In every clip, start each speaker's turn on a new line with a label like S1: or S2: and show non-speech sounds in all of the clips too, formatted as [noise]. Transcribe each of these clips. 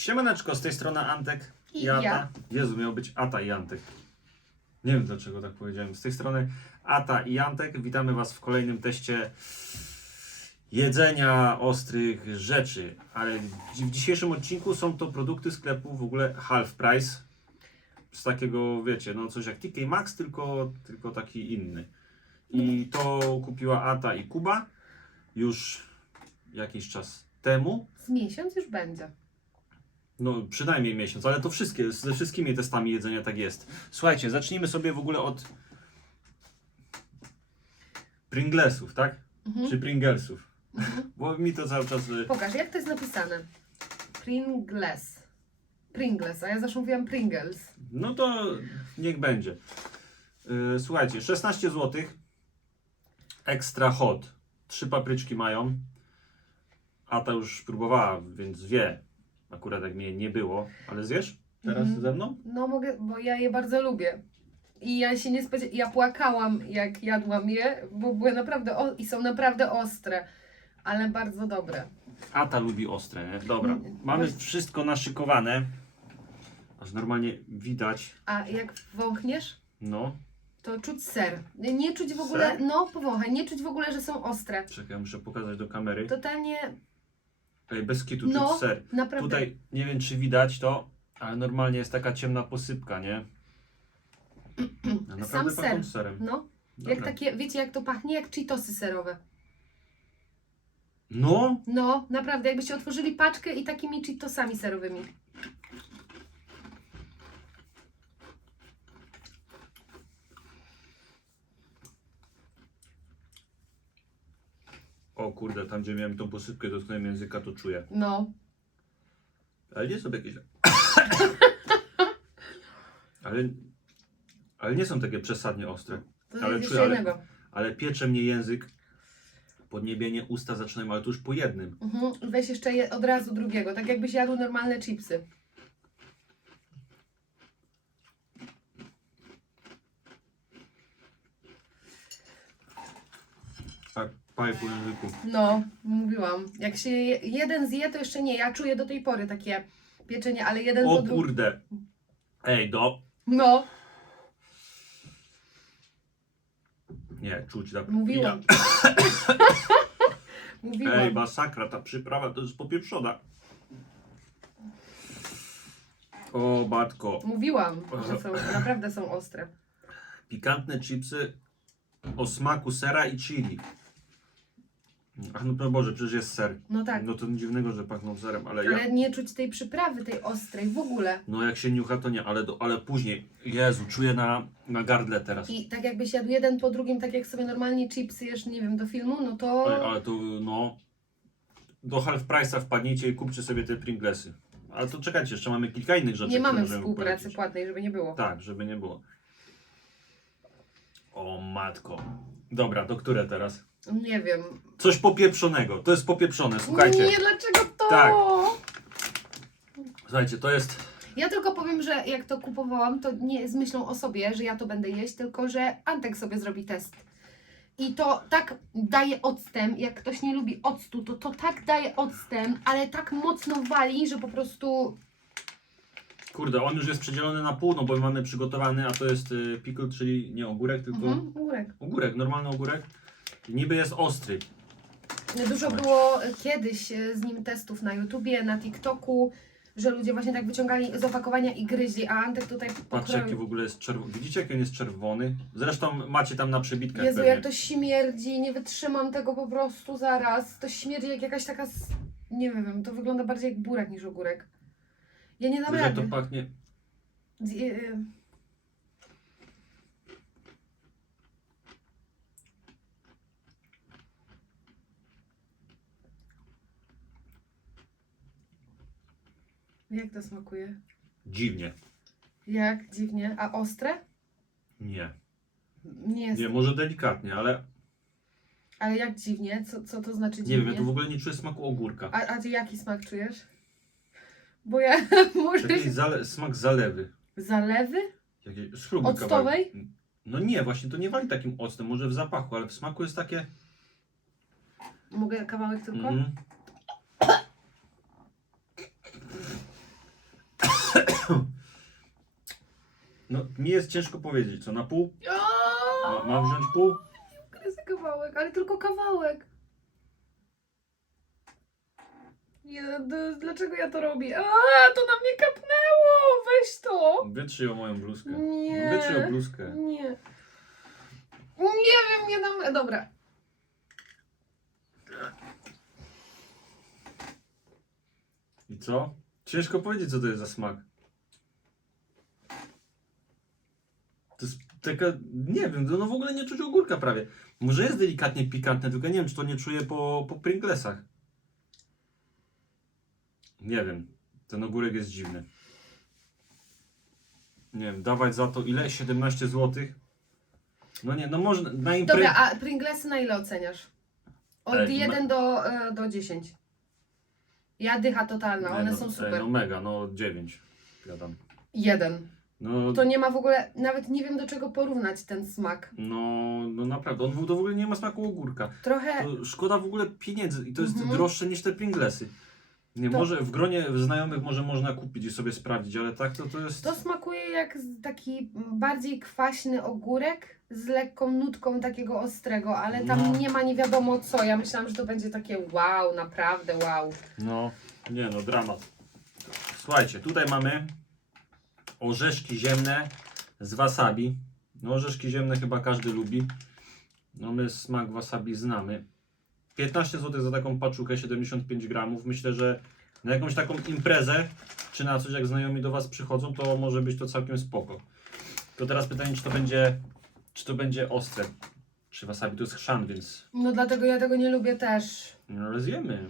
S1: Siemaneczko, z tej strony Antek
S2: I
S1: Ata.
S2: ja.
S1: Jezu, miał być Ata i Antek. Nie wiem dlaczego tak powiedziałem. Z tej strony Ata i Antek. Witamy Was w kolejnym teście jedzenia ostrych rzeczy. Ale w dzisiejszym odcinku są to produkty sklepu w ogóle half price. Z takiego, wiecie, no coś jak TK Maxx, tylko, tylko taki inny. I to kupiła Ata i Kuba już jakiś czas temu.
S2: Z miesiąc już będzie.
S1: No, przynajmniej miesiąc, ale to wszystkie, ze wszystkimi testami jedzenia tak jest. Słuchajcie, zacznijmy sobie w ogóle od Pringlesów, tak?
S2: Mhm.
S1: Czy Pringlesów?
S2: Mhm.
S1: Bo mi to cały czas... y,
S2: Pokaż, jak to jest napisane. Pringles. Pringles, a ja zawsze mówiłam Pringles.
S1: No to niech będzie. Y, Słuchajcie, 16 zł. Extra hot. Trzy papryczki mają. Ata już próbowała, więc wie. Akurat jak mnie nie było. Ale zjesz teraz
S2: Mhm.
S1: ze mną?
S2: No mogę, bo ja je bardzo lubię. I ja się nie spodziewałam, ja płakałam jak jadłam je, bo były naprawdę, o... i są naprawdę ostre, ale bardzo dobre.
S1: Ata lubi ostre, nie? Dobra.
S2: Mm,
S1: Mamy wszystko naszykowane. Aż normalnie widać.
S2: A jak wąchniesz,
S1: No.
S2: to czuć ser. Nie czuć w ogóle,
S1: Ser?
S2: no powąchaj, nie czuć w ogóle, że są ostre.
S1: Czekaj, muszę pokazać do kamery.
S2: Totalnie,
S1: Ej, bez kitu,
S2: no,
S1: czuć ser.
S2: naprawdę.
S1: Tutaj nie wiem czy widać to, ale normalnie jest taka ciemna posypka, nie? No, naprawdę
S2: Sam
S1: pachną
S2: ser.
S1: serem.
S2: No,
S1: Dobra.
S2: jak takie, wiecie jak to pachnie? Jak Cheetosy serowe.
S1: No,
S2: No, naprawdę, jakbyście otworzyli paczkę i takimi Cheetosami serowymi.
S1: Kurde, tam gdzie miałem tą posypkę dotknąłem języka, to czuję.
S2: No,
S1: Ale nie są jakieś... ale, ale nie są takie przesadnie ostre.
S2: to
S1: Ale czuję, ale-
S2: jednego.
S1: Ale piecze mnie język, podniebienie, usta zaczynają, ale to już po jednym.
S2: Mhm. Weź jeszcze je, od razu drugiego, tak jakbyś jadł normalne chipsy.
S1: Tak, po języku.
S2: No, mówiłam. Jak się je, jeden zje, to jeszcze nie. Ja czuję do tej pory takie pieczenie, ale jeden
S1: O
S2: po drugim.
S1: kurde. Ej, do.
S2: No,
S1: Nie, czuć tak.
S2: mówiłam.
S1: Ja, [coughs]
S2: mówiłam.
S1: ej, masakra, ta przyprawa to jest popieprzona. O, matko.
S2: Mówiłam, że są, [coughs] naprawdę są ostre.
S1: Pikantne chipsy o smaku sera i chili. Ach, no to Boże, przecież jest ser.
S2: No tak,
S1: No to nic dziwnego, że pachną serem, ale ja...
S2: ale nie czuć tej przyprawy, tej ostrej w ogóle.
S1: No jak się niucha, to nie, ale, do, ale później. Jezu, czuję na, na gardle teraz.
S2: I tak jakbyś jadł jeden po drugim, tak jak sobie normalnie chipsy jesz, nie wiem, do filmu, no to...
S1: Ej, ale to no. Do half price'a wpadnijcie i kupcie sobie te Pringlesy. Ale to czekajcie, jeszcze mamy kilka innych rzeczy.
S2: Nie mamy współpracy
S1: polecić.
S2: płatnej, żeby nie było.
S1: Tak, żeby nie było. O matko. Dobra, to które teraz?
S2: Nie wiem.
S1: Coś popieprzonego. To jest popieprzone, słuchajcie.
S2: Nie, dlaczego to?
S1: Tak. Słuchajcie, to jest.
S2: Ja tylko powiem, że jak to kupowałam, to nie z myślą o sobie, że ja to będę jeść, tylko że Antek sobie zrobi test. I to tak daje octem, jak ktoś nie lubi octu, to to tak daje octem, ale tak mocno wali, że po prostu
S1: Kurde, on już jest przedzielony na pół, no bo mamy przygotowany, a to jest y, pickle, czyli nie ogórek, tylko
S2: mhm, ogórek.
S1: ogórek, normalny ogórek. Niby jest ostry.
S2: Dużo było kiedyś e, z nim testów na YouTubie, na TikToku, że ludzie właśnie tak wyciągali z opakowania i gryźli, a Antek tutaj
S1: Patrzcie, jaki w
S2: pokroił.
S1: ogóle jest czerwony. Widzicie, jaki on jest czerwony? Zresztą macie tam na przebitkach
S2: Jezu,
S1: pewnie.
S2: jak to śmierdzi, nie wytrzymam tego po prostu zaraz. To śmierdzi jak jakaś taka, s- nie wiem, to wygląda bardziej jak burak niż ogórek. Ja nie dam
S1: Że to
S2: rady.
S1: pachnie.
S2: Z- e, Jak to smakuje?
S1: Dziwnie.
S2: Jak dziwnie. A ostre?
S1: Nie.
S2: Nie jest.
S1: Nie, może delikatnie, ale
S2: Ale jak dziwnie? Co, co to znaczy
S1: nie
S2: dziwnie?
S1: wiem, ja tu w ogóle nie czuję smaku ogórka.
S2: A, a ty jaki smak czujesz? Bo ja [laughs] może
S1: Taki zale smak zalewy.
S2: zalewy?
S1: Jakieś,
S2: Octowej?
S1: kawałek. No nie, właśnie to nie wali takim octem, może w zapachu, ale w smaku jest takie...
S2: Mogę kawałek tylko?
S1: Mhm. No, mi jest ciężko powiedzieć, co na pół? Ma, mam wziąć pół?
S2: Jest kawałek, ale tylko kawałek. Nie, no, dlaczego ja to robię? A, to na mnie kapnęło! Weź to!
S1: Wytrzyj o moją bluzkę.
S2: Nie.
S1: Wytrzyj o bluzkę.
S2: Nie. Nie wiem, nie dam. Dobra.
S1: I co? Ciężko powiedzieć, co to jest za smak. To jest taka, nie wiem, no w ogóle nie czuć ogórka prawie. Może jest delikatnie pikantne, tylko nie wiem, czy to nie czuję po, po Pringlesach. Nie wiem, ten ogórek jest dziwny. Nie wiem, dawać za to ile? 17 zł? No nie, no można, na imprezie...
S2: Dobra, a Pringlesy na ile oceniasz? Od
S1: Ej,
S2: 1 do, e, do 10. Ja dycha totalna, one
S1: no,
S2: są
S1: ej,
S2: super.
S1: No mega, no 9. Gadam.
S2: Jeden.
S1: No,
S2: To nie ma w ogóle, nawet nie wiem do czego porównać ten smak.
S1: no, no naprawdę, on w- to w ogóle nie ma smaku ogórka.
S2: Trochę,
S1: To szkoda w ogóle pieniędzy i to jest
S2: Mhm.
S1: droższe niż te Pringlesy. Nie,
S2: To-
S1: może w gronie znajomych może można kupić i sobie sprawdzić, ale tak to, to jest...
S2: to smakuje jak z- taki bardziej kwaśny ogórek z lekką nutką takiego ostrego, ale tam
S1: No.
S2: nie ma nie wiadomo co. Ja myślałam, że to będzie takie wow, naprawdę wow.
S1: No, nie no, dramat. Słuchajcie, tutaj mamy orzeszki ziemne z wasabi. No orzeszki ziemne chyba każdy lubi. No my smak wasabi znamy. 15 zł za taką paczukę, 75 gramów. Myślę, że na jakąś taką imprezę, czy na coś jak znajomi do Was przychodzą, to może być to całkiem spoko. To teraz pytanie, czy to będzie, czy to będzie ostre. Czy wasabi to jest chrzan, więc
S2: No dlatego ja tego nie lubię też.
S1: no ale zjemy.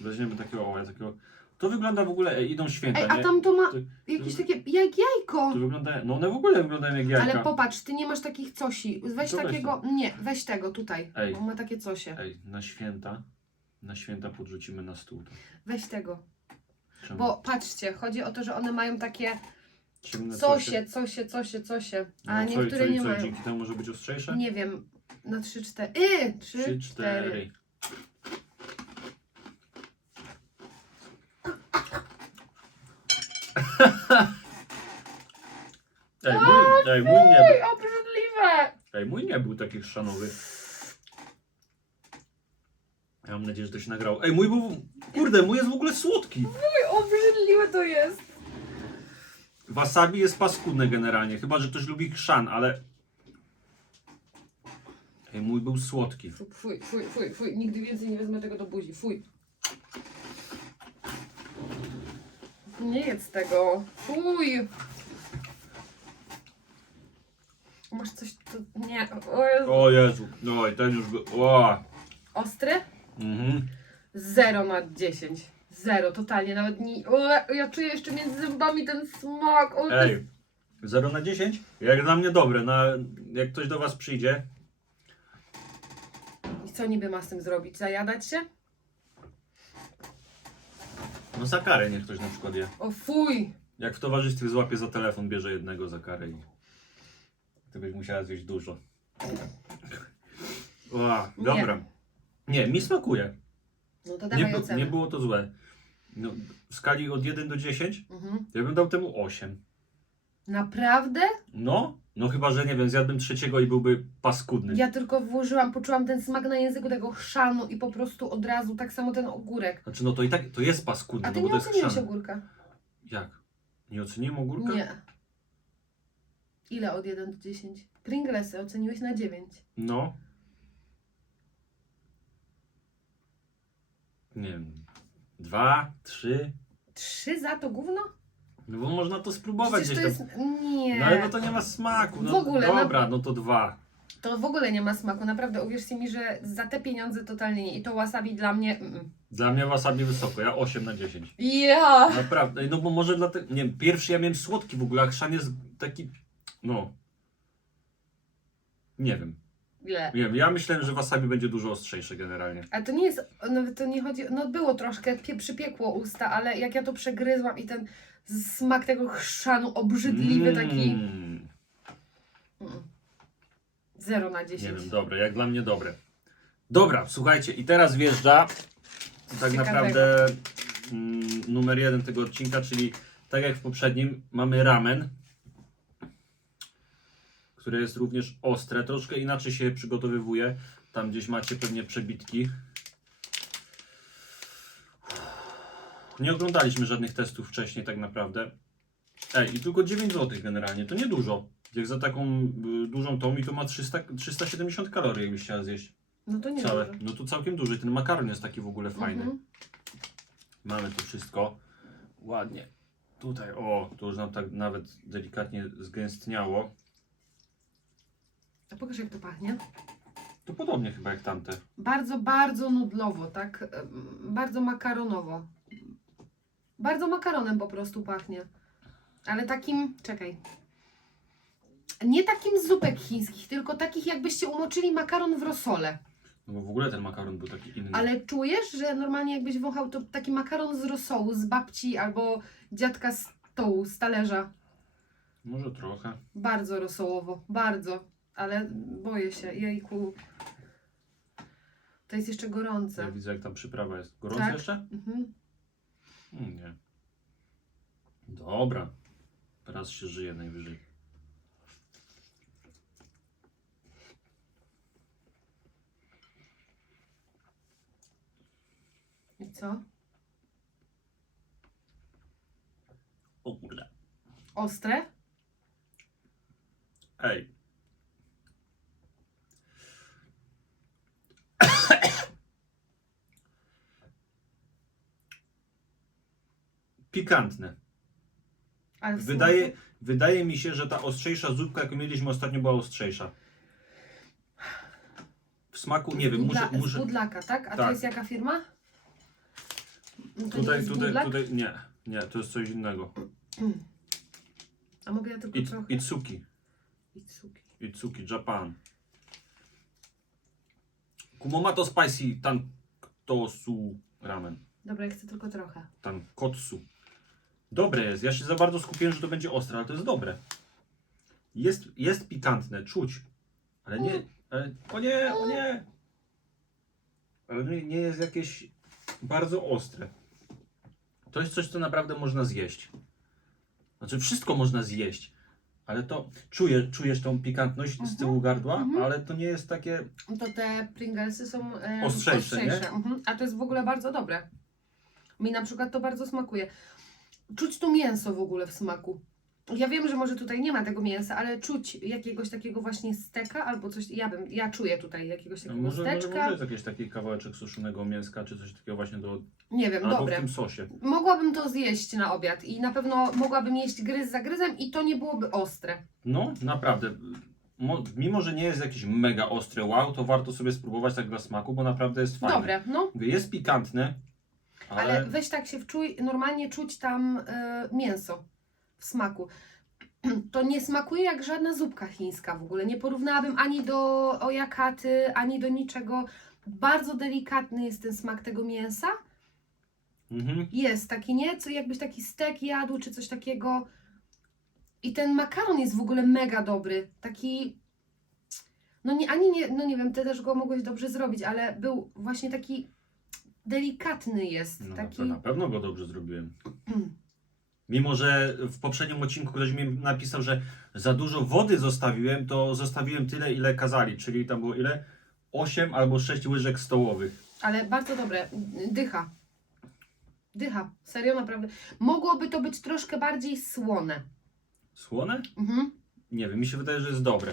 S1: Weźmiemy takiego oła, takiego. To wygląda w ogóle, ej, idą święta,
S2: Ej,
S1: nie?
S2: a tam to ma
S1: To-
S2: jakieś takie, jak jajko.
S1: To wygląda, no one w ogóle wyglądają jak jajka.
S2: Ale popatrz, ty nie masz takich cosi. Weź
S1: To weź
S2: takiego, nie, weź tego tutaj.
S1: Ej.
S2: On ma takie cosie.
S1: Ej, na święta, na święta podrzucimy na stół. To.
S2: Weź tego.
S1: Czemu?
S2: Bo patrzcie, chodzi o to, że one mają takie
S1: Ciemne
S2: cosie, cosie, cosie, cosie. A
S1: No, co,
S2: niektóre
S1: co,
S2: nie
S1: co,
S2: mają.
S1: dzięki temu może być ostrzejsze?
S2: Nie wiem, na 3, 4. Yy, 3,
S1: Trzy,
S2: 4.
S1: cztery. [laughs] Ej, mój, ej, mój nie był,
S2: obrzydliwe!
S1: ej, mój nie był taki chrzanowy. Ja mam nadzieję, że to się nagrało. Ej, mój był, kurde, mój jest w ogóle słodki.
S2: Ej, obrzydliwe to jest.
S1: Wasabi jest paskudne generalnie, chyba że ktoś lubi chrzan, ale... Ej, mój był słodki.
S2: Fuj, fuj, fuj, fuj, fuj. Nigdy więcej nie wezmę tego do buzi. Fuj. Nie jedz tego. Fuj. Masz coś tu... Nie. O Jezu.
S1: O Jezu, oj, ten już go... O.
S2: Ostry?
S1: Mhm.
S2: 0 na 10. Zero, totalnie. Nawet nie... O, ja czuję jeszcze między zębami ten smak. O, to jest-
S1: Ej, 0 na 10? Jak dla mnie dobre, na, jak ktoś do was przyjdzie,
S2: I co niby ma z tym zrobić? Zajadać się?
S1: No za karę niech ktoś na przykład je.
S2: O fuj.
S1: Jak w towarzystwie złapie za telefon, bierze jednego za karę i ty byś musiała zjeść dużo. O, dobra. Nie, mi smakuje.
S2: No to
S1: Nie,
S2: dawaj
S1: bu-
S2: ocenę.
S1: nie było to złe. No, w skali od 1 do 10,
S2: Mhm.
S1: ja bym dał temu 8.
S2: Naprawdę?
S1: No, no chyba, że nie wiem, zjadłbym trzeciego i byłby paskudny.
S2: Ja tylko włożyłam, poczułam ten smak na języku tego chrzanu i po prostu od razu tak samo ten ogórek.
S1: Znaczy, no to i tak, to jest paskudny,
S2: A ty
S1: no bo
S2: nie
S1: to jest
S2: oceniłeś
S1: chrzan.
S2: ogórka?
S1: Jak? Nie oceniłem ogórka?
S2: Nie. Ile od 1 do 10? Pringlesy oceniłeś na 9.
S1: No. Nie wiem. Dwa, trzy.
S2: 3 za to gówno?
S1: No bo można to spróbować
S2: Przecież
S1: gdzieś
S2: to
S1: tam.
S2: jest... Nie.
S1: No ale no to nie ma smaku. No,
S2: W ogóle, no-
S1: Dobra, no to dwa.
S2: To w ogóle nie ma smaku. Naprawdę, uwierzcie mi, że za te pieniądze totalnie nie. I to wasabi dla mnie... Mm.
S1: Dla mnie wasabi wysoko, ja 8 na 10.
S2: Ja!
S1: Naprawdę, no bo może dlatego, nie wiem, pierwszy ja miałem słodki w ogóle, a chrzan jest taki, no. Nie wiem,
S2: Ile?
S1: nie wiem, ja myślałem, że wasabi będzie dużo ostrzejsze generalnie.
S2: Ale to nie jest, nawet to nie chodzi, no było troszkę, pie, przypiekło usta, ale jak ja to przegryzłam i ten smak tego chrzanu obrzydliwy taki,
S1: Mm.
S2: mm. 0 na
S1: Nie
S2: 10.
S1: wiem, dobre, jak dla mnie dobre. Dobra, słuchajcie, i teraz wjeżdża tak
S2: Ciekawego.
S1: naprawdę mm, numer jeden tego odcinka, czyli tak jak w poprzednim, mamy ramen, które jest również ostre. Troszkę inaczej się przygotowywuje. Tam gdzieś macie pewnie przebitki. Nie oglądaliśmy żadnych testów wcześniej tak naprawdę. Ej, i tylko 9 zł generalnie, to nie dużo. Jak za taką y, dużą tomi to ma 300, 370 kalorii, jakbyś chciała zjeść.
S2: No to nie
S1: Całe.
S2: dużo.
S1: No to całkiem duży. Ten makaron jest taki w ogóle fajny.
S2: Mhm.
S1: Mamy to wszystko. Ładnie. Tutaj, o, to już nam tak nawet delikatnie zgęstniało.
S2: A pokaż jak to pachnie.
S1: To podobnie chyba jak tamte.
S2: Bardzo, bardzo nudlowo, tak? Bardzo makaronowo. Bardzo makaronem po prostu pachnie. Ale takim, czekaj. Nie takim z zupek chińskich, tylko takich jakbyście umoczyli makaron w rosole.
S1: No bo w ogóle ten makaron był taki inny.
S2: Ale czujesz, że normalnie jakbyś wąchał to taki makaron z rosołu, z babci albo dziadka z stołu, z talerza.
S1: Może trochę.
S2: Bardzo rosołowo, bardzo. Ale boję się, jejku. To jest jeszcze gorące.
S1: Ja widzę jak tam przyprawa jest. Gorąco
S2: Tak.
S1: jeszcze?
S2: Mhm.
S1: Mm, nie. Dobra. Teraz się żyje najwyżej.
S2: I co?
S1: O kurde.
S2: Ostre?
S1: Ej. [coughs] Pikantne.
S2: Ale
S1: Wydaje, wydaje mi się, że ta ostrzejsza zupka, jaką mieliśmy ostatnio, była ostrzejsza. W smaku, nie wiem, muszę,
S2: Budla-
S1: muszę,
S2: Z Budlaka, tak? A to
S1: Tak.
S2: jest jaka firma? To nie
S1: Tutaj,
S2: jest
S1: tutaj,
S2: Budlak?
S1: tutaj, nie, nie, to jest coś innego.
S2: A mogę ja tylko
S1: It,
S2: trochę?
S1: itsuki,
S2: Itsuki.
S1: Itsuki, Japan. Kumomato spicy tantosu ramen.
S2: Dobra, ja chcę tylko trochę.
S1: Tankotsu. Dobre jest, ja się za bardzo skupiłem, że to będzie ostre, ale to jest dobre. Jest, jest pikantne, czuć. Ale nie, ale, o nie, o nie. Ale nie, nie jest jakieś bardzo ostre. To jest coś, co naprawdę można zjeść. Znaczy wszystko można zjeść, ale to czuje, czujesz tą pikantność z
S2: Mhm.
S1: tyłu gardła,
S2: Mhm.
S1: ale to nie jest takie...
S2: To te Pringlesy są e,
S1: Ostrzejsze, nie?
S2: Mhm. A to jest w ogóle bardzo dobre. Mi na przykład to bardzo smakuje. Czuć tu mięso w ogóle w smaku. Ja wiem, że może tutaj nie ma tego mięsa, ale czuć jakiegoś takiego właśnie steka albo coś. Ja bym, ja czuję tutaj jakiegoś takiego
S1: może, może,
S2: steczka.
S1: może jest jakiś taki kawałeczek suszonego mięska, czy coś takiego właśnie do...
S2: Nie wiem,
S1: Albo
S2: dobre.
S1: w tym sosie.
S2: Mogłabym to zjeść na obiad i na pewno mogłabym jeść gryz za gryzem i to nie byłoby ostre.
S1: No, naprawdę. Mo, mimo, że nie jest jakiś mega ostry wow, to warto sobie spróbować tak dla smaku, bo naprawdę jest fajne.
S2: Dobre, no.
S1: Mówię, Jest pikantne, ale,
S2: Ale weź tak się wczuj, normalnie czuć tam y, mięso w smaku. [clears throat] To nie smakuje jak żadna zupka chińska w ogóle. Nie porównałabym ani do ojakaty, ani do niczego. Bardzo delikatny jest ten smak tego mięsa.
S1: mhm.
S2: Jest taki, nie? Co jakbyś taki stek jadł, czy coś takiego. I ten makaron jest w ogóle mega dobry. Taki. No nie, ani nie, no nie wiem, ty też go mogłeś dobrze zrobić, ale był właśnie taki delikatny jest.
S1: no,
S2: taki.
S1: na pewno go dobrze zrobiłem. [clears throat] Mimo, że w poprzednim odcinku ktoś mi napisał, że za dużo wody zostawiłem, to zostawiłem tyle, ile kazali, czyli tam było ile? 8 albo 6 łyżek stołowych.
S2: Ale bardzo dobre. Dycha. Dycha. Serio, naprawdę. Mogłoby to być troszkę bardziej słone.
S1: Słone?
S2: Mhm.
S1: Nie wiem, mi się wydaje, że jest dobre.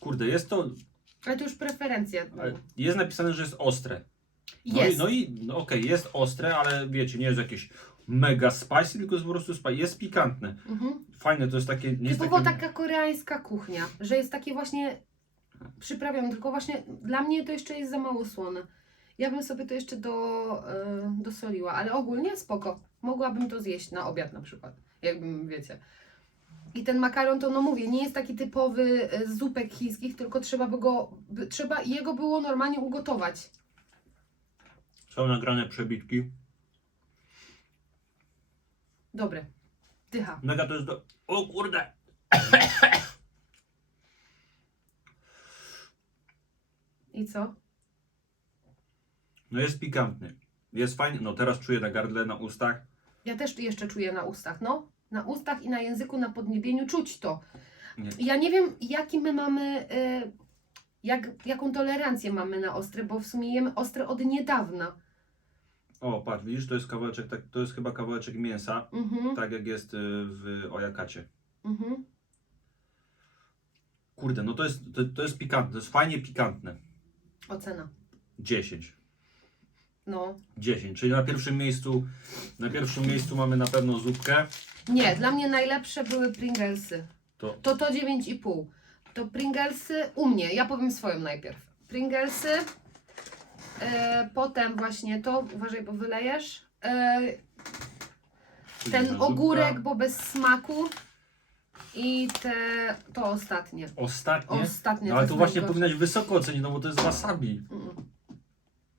S1: Kurde, jest to.
S2: Ale to już preferencje.
S1: ale Jest napisane, że jest ostre. No
S2: Jest.
S1: i, no i no okej, jest ostre, ale wiecie, nie jest jakieś mega spicy, tylko jest po prostu spicy. Jest pikantne.
S2: Mhm.
S1: Fajne, to jest takie. Nie jest
S2: Typowo
S1: takie...
S2: taka koreańska kuchnia, że jest takie właśnie przyprawione, tylko właśnie dla mnie to jeszcze jest za mało słone. Ja bym sobie to jeszcze do, y, dosoliła, ale ogólnie spoko. Mogłabym to zjeść na obiad na przykład, jakbym, wiecie. I ten makaron to, no mówię, nie jest taki typowy y, z zupek chińskich, tylko trzeba by go, by, trzeba jego było normalnie ugotować.
S1: Są nagrane przebitki.
S2: Dobre. Dycha.
S1: Mega to jest do... O kurde!
S2: I co?
S1: No jest pikantny. Jest fajny. No teraz czuję na gardle, na ustach.
S2: Ja też jeszcze czuję na ustach, no. Na ustach i na języku, na podniebieniu czuć to.
S1: Nie.
S2: Ja nie wiem, jaki my mamy, y, jak, jaką tolerancję mamy na ostre, bo w sumie jemy ostre od niedawna.
S1: O, patrz, widzisz, to jest kawałeczek, tak, to jest chyba kawałeczek mięsa,
S2: Mhm,
S1: tak jak jest y, w ojakacie.
S2: mhm.
S1: Kurde, no to jest, to, to jest pikantne, to jest fajnie pikantne.
S2: Ocena.
S1: 10.
S2: No.
S1: 10, czyli na pierwszym miejscu, na pierwszym miejscu mamy na pewno zupkę.
S2: Nie, dla mnie najlepsze były Pringlesy.
S1: To
S2: To to 9,5. To Pringlesy u mnie, ja powiem swoją najpierw. Pringlesy, e, potem właśnie to, uważaj, bo wylejesz. E, ten ogórek, bo bez smaku. I te, to ostatnie.
S1: Ostatnie.
S2: Ostatnie.
S1: No, ale
S2: jest
S1: to właśnie
S2: najgorsze.
S1: powinnaś wysoko ocenić, no bo to jest wasabi.
S2: Mm.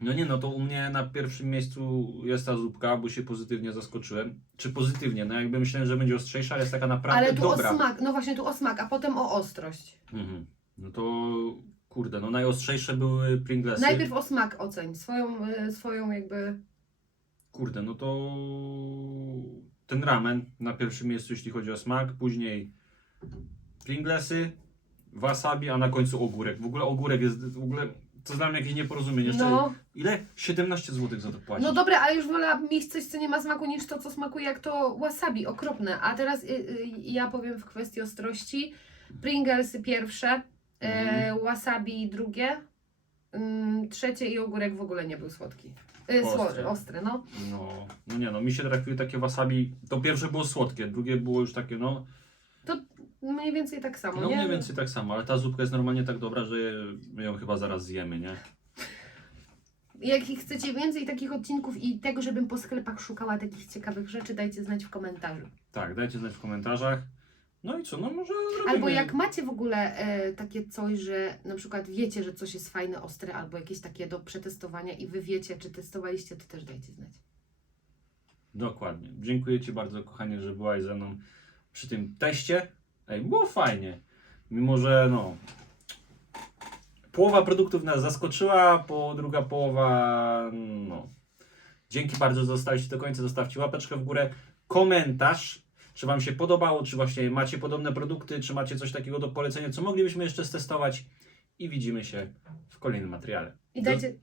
S1: No nie, no to u mnie na pierwszym miejscu jest ta zupka, bo się pozytywnie zaskoczyłem. Czy pozytywnie? No jakby myślałem, że będzie ostrzejsza, ale jest taka naprawdę
S2: Ale tu
S1: dobra.
S2: o smak, no właśnie tu o smak, a potem o ostrość.
S1: Mhm. No to kurde, no najostrzejsze były Pringlesy.
S2: Najpierw o smak oceń, swoją, y, swoją jakby...
S1: Kurde, no to ten ramen na pierwszym miejscu, jeśli chodzi o smak, później Pringlesy, wasabi, a na końcu ogórek. W ogóle ogórek jest, w ogóle, to znam jakieś nieporozumienie. Jeszcze
S2: No,
S1: Ile? 17 zł za to płacić.
S2: no dobra, ale już wolałabym mieć coś, co nie ma smaku, niż to, co smakuje jak to wasabi, okropne. A teraz y, y, ja powiem w kwestii ostrości. Pringlesy pierwsze, e,
S1: Mhm.
S2: wasabi drugie, ym, trzecie i ogórek w ogóle nie był słodki. Y,
S1: Ostry.
S2: ostry. ostry, no.
S1: No, no nie no, mi się trafiły takie wasabi, to pierwsze było słodkie, drugie było już takie, no,
S2: Mniej więcej tak samo,
S1: no
S2: nie?
S1: mniej więcej tak samo, ale ta zupka jest normalnie tak dobra, że my ją chyba zaraz zjemy, nie?
S2: Jak chcecie więcej takich odcinków i tego, żebym po sklepach szukała takich ciekawych rzeczy, dajcie znać w komentarzu.
S1: Tak, dajcie znać w komentarzach. No i co, no może zrobimy.
S2: Albo jak macie w ogóle e, takie coś, że na przykład wiecie, że coś jest fajne, ostre, albo jakieś takie do przetestowania i wy wiecie, czy testowaliście, to też dajcie znać.
S1: Dokładnie. Dziękuję Ci bardzo, kochanie, że byłaś ze mną przy tym teście. Ej, było fajnie. Mimo, że no. Połowa produktów nas zaskoczyła, po druga połowa. No. Dzięki bardzo, że zostaliście do końca. Zostawcie łapeczkę w górę, komentarz, czy Wam się podobało, czy właśnie macie podobne produkty, czy macie coś takiego do polecenia, co moglibyśmy jeszcze stestować. I widzimy się w kolejnym materiale.
S2: I dajcie,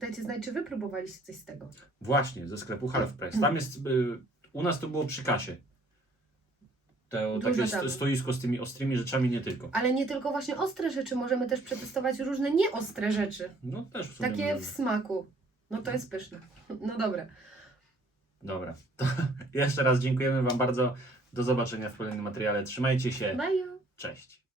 S2: dajcie znać, czy wy próbowaliście coś z tego.
S1: Właśnie, ze sklepu Half Price. Tam jest, y, u nas to było przy kasie. To
S2: Duże
S1: takie stoisko z tymi ostrymi rzeczami nie tylko.
S2: Ale nie tylko właśnie ostre rzeczy, możemy też przetestować różne nieostre rzeczy.
S1: No też w sumie
S2: Takie
S1: możemy.
S2: w smaku. No to jest pyszne. No dobra.
S1: Dobra, [laughs] to jeszcze raz dziękujemy Wam bardzo. Do zobaczenia w kolejnym materiale. Trzymajcie się.
S2: Bye.
S1: Cześć.